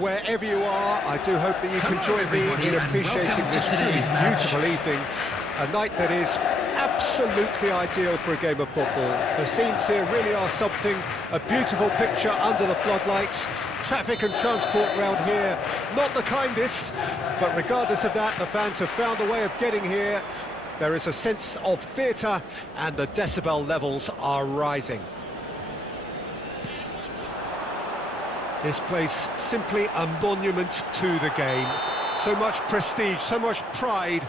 Wherever you are, I do hope that you can join me in appreciating this truly beautiful evening. A night that is absolutely ideal for a game of football. The scenes here really are something. A beautiful picture under the floodlights. Traffic and transport round here, not the kindest, but regardless of that, the fans have found a way of getting here. There is a sense of theatre, and the decibel levels are rising. This place simply a monument to the game. So much prestige, so much pride,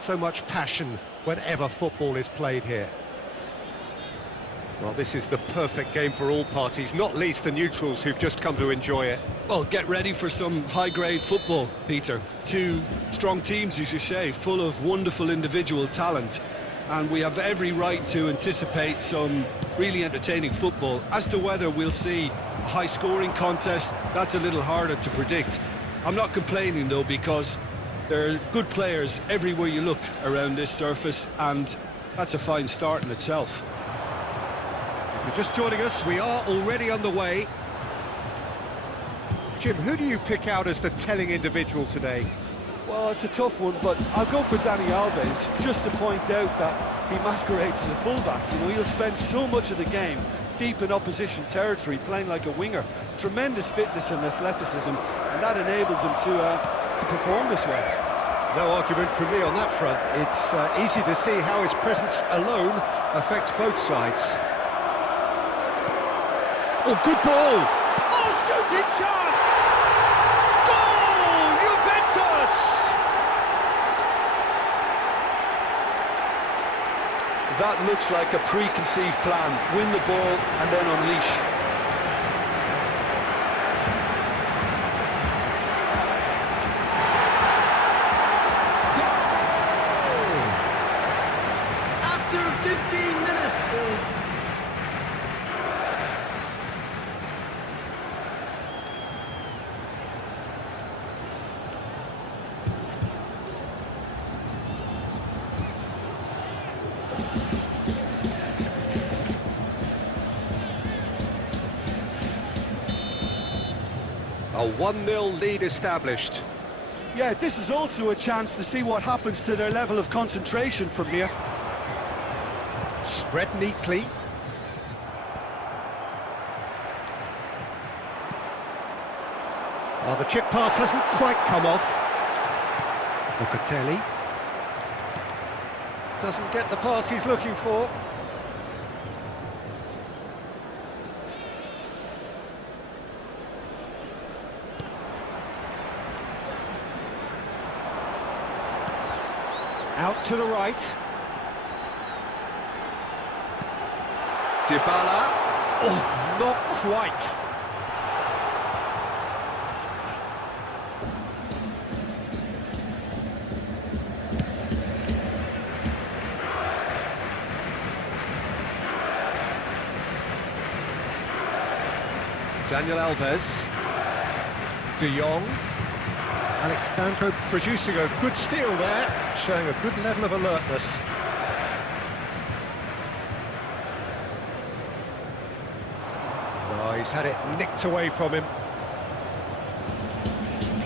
so much passion whenever football is played here. Well, this is the perfect game for all parties, not least the neutrals who've just come to enjoy it. Well, get ready for some high-grade football, Peter. Two strong teams, as you say, full of wonderful individual talent. And we have every right to anticipate some really entertaining football. As to whether we'll see a high-scoring contest, that's a little harder to predict. I'm not complaining, though, because there are good players everywhere you look around this surface, and that's a fine start in itself. If you're just joining us, we are already underway. Jim, who do you pick out as the telling individual today? Well, it's a tough one, but I'll go for Dani Alves, just to point out that he masquerades as a fullback. You know, he'll spend so much of the game deep in opposition territory, playing like a winger. Tremendous fitness and athleticism, and that enables him to perform this way. No argument from me on that front. It's easy to see how his presence alone affects both sides. Oh, good ball! Oh, shooting chance! Goal! Juventus! That looks like a preconceived plan. Win the ball and then unleash. After 15 minutes is... A 1-0 lead established. Yeah, this is also a chance to see what happens to their level of concentration from here. Spread neatly. Well, the chip pass hasn't quite come off. Locatelli doesn't get the pass he's looking for. Out to the right. Dybala. Oh, not quite. Daniel Alves. De Jong. Alexandro producing a good steal there, showing a good level of alertness. Oh, he's had it nicked away from him.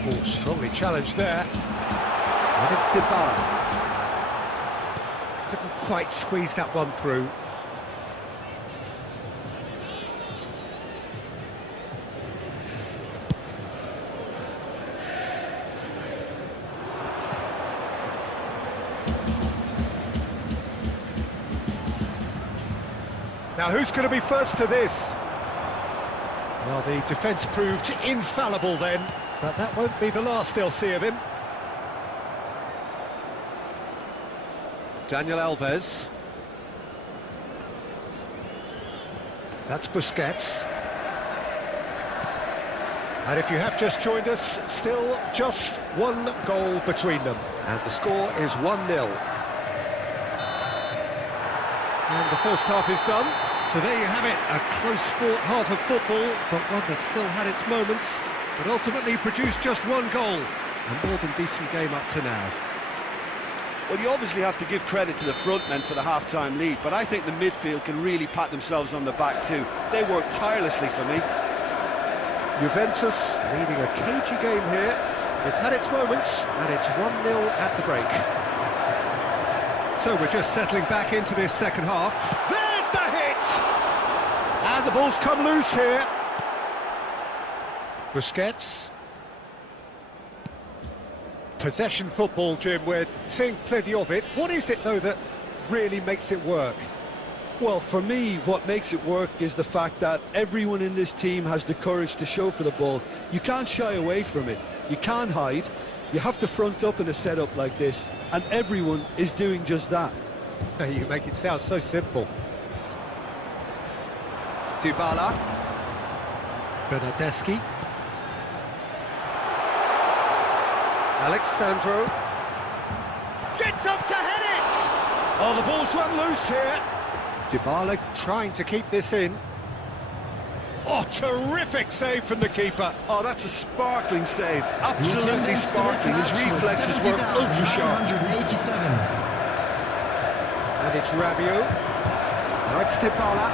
Oh, strongly challenged there. And it's Dybala. Couldn't quite squeeze that one through. Now, who's going to be first to this? Well, the defence proved infallible then, but that won't be the last they'll see of him. Daniel Alves. That's Busquets. And if you have just joined us, still just one goal between them. And the score is 1-0. And the first half is done. So there you have it, a close-fought half of football, but one that still had its moments, but ultimately produced just one goal. A more than decent game up to now. Well, you obviously have to give credit to the front men for the half-time lead, but I think the midfield can really pat themselves on the back too. They worked tirelessly for me. Juventus leading a cagey game here. It's had its moments, and it's 1-0 at the break. So we're just settling back into this second half. There's the hit! And the ball's come loose here. Busquets. Possession football, Jim, we're seeing plenty of it. What is it, though, that really makes it work? Well, for me, what makes it work is the fact that everyone in this team has the courage to show for the ball. You can't shy away from it. You can't hide. You have to front up in a setup like this, and everyone is doing just that. You make it sound so simple. Dybala. Bernardeschi. Alexandro. Gets up to head it! Oh, the ball's run loose here. Dybala trying to keep this in. Oh, terrific save from the keeper. Oh, that's a sparkling save. Absolutely sparkling. His reflexes were ultra-sharp. And it's Rabiot. Now it's Dybala.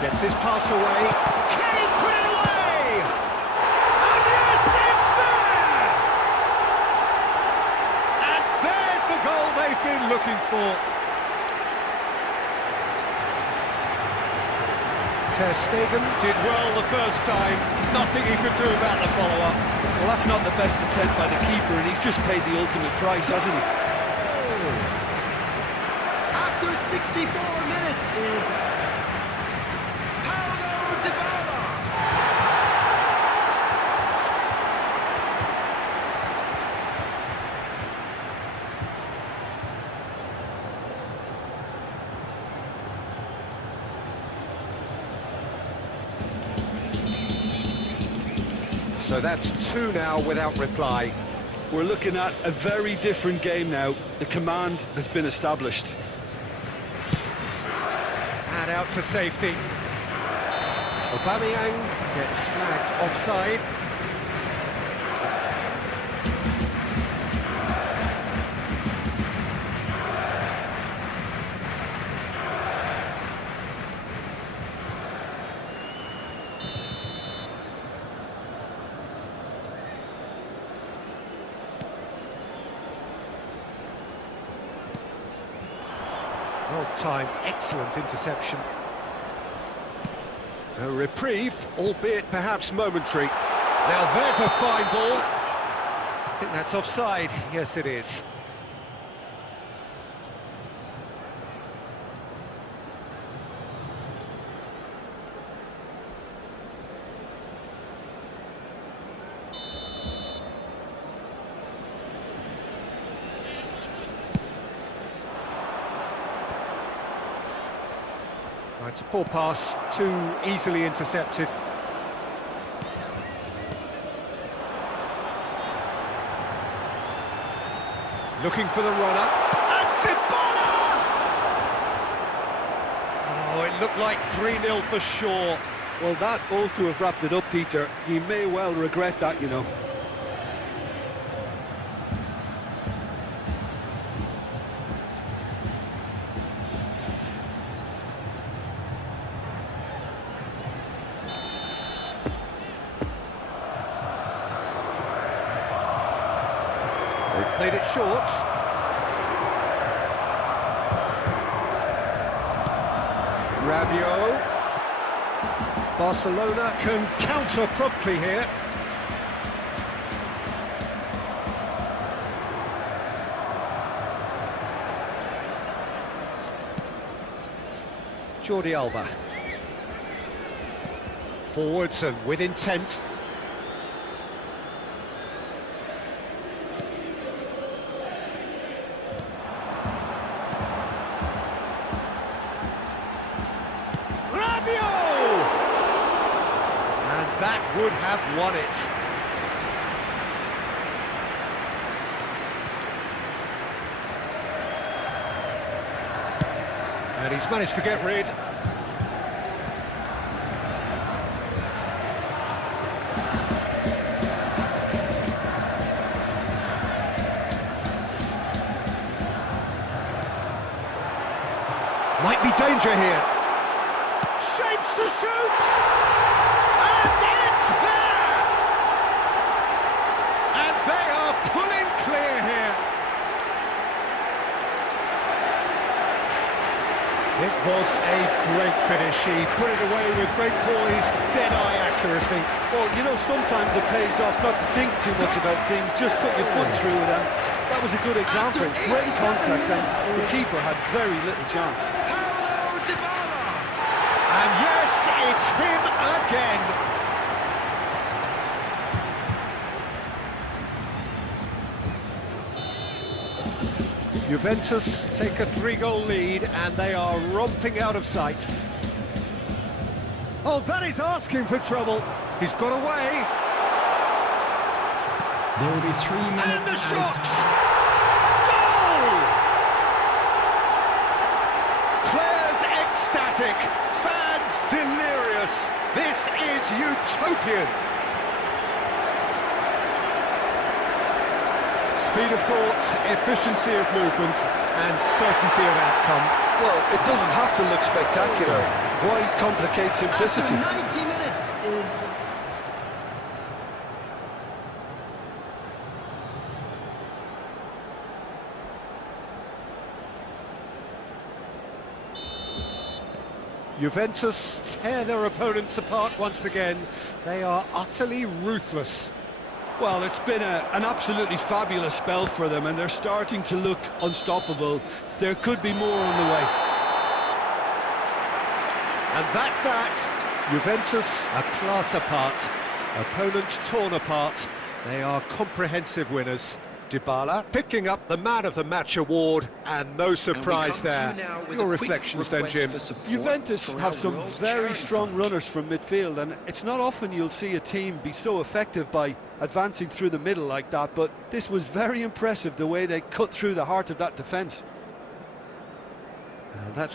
Gets his pass away. Can he put it away? And yes, it's there! And there's the goal they've been looking for. Ter Stegen did well the first time, nothing he could do about the follow-up. Well, that's not the best attempt by the keeper, and he's just paid the ultimate price, hasn't he? After 64 minutes is Paulo Dybala. So that's 2 now without reply. We're looking at a very different game now. The command has been established. And out to safety. Aubameyang gets flagged offside. Well timed, excellent interception. A reprieve, albeit perhaps momentary. Now there's a fine ball. I think that's offside. Yes, it is. It's a poor pass, too easily intercepted. Looking for the runner. And Dybala! Oh, it looked like 3-0 for sure. Well, that ought to have wrapped it up, Peter. He may well regret that, you know. They've played it short. Rabiot. Barcelona can counter promptly here. Jordi Alba. Forwards and with intent. That would have won it. And he's managed to get rid. Might be danger here. Shapes to shoot! was a great finish. He put it away with great poise, dead-eye accuracy. Well, you know, sometimes it pays off not to think too much about things, just put your foot through it, and that was a good example. Great contact, and the keeper had very little chance. And yes, it's him again. Juventus take a 3-goal lead and they are romping out of sight. Oh, that is asking for trouble. He's got away. There will be 3 minutes. And the shot! Goal! Players ecstatic, fans delirious. This is utopian. Speed of thought, efficiency of movement, and certainty of outcome. Well, it doesn't have to look spectacular. Why complicate simplicity? After 90 minutes is... Juventus tear their opponents apart once again. They are utterly ruthless. Well, it's been an absolutely fabulous spell for them, and they're starting to look unstoppable. There could be more on the way. And that's that. Juventus a class apart. Opponents torn apart. They are comprehensive winners. Dybala picking up the Man of the Match award, and no surprise there. Your reflections then, Jim? Juventus have some very strong runners from midfield, and it's not often you'll see a team be so effective by advancing through the middle like that, but this was very impressive, the way they cut through the heart of that defence. And that's where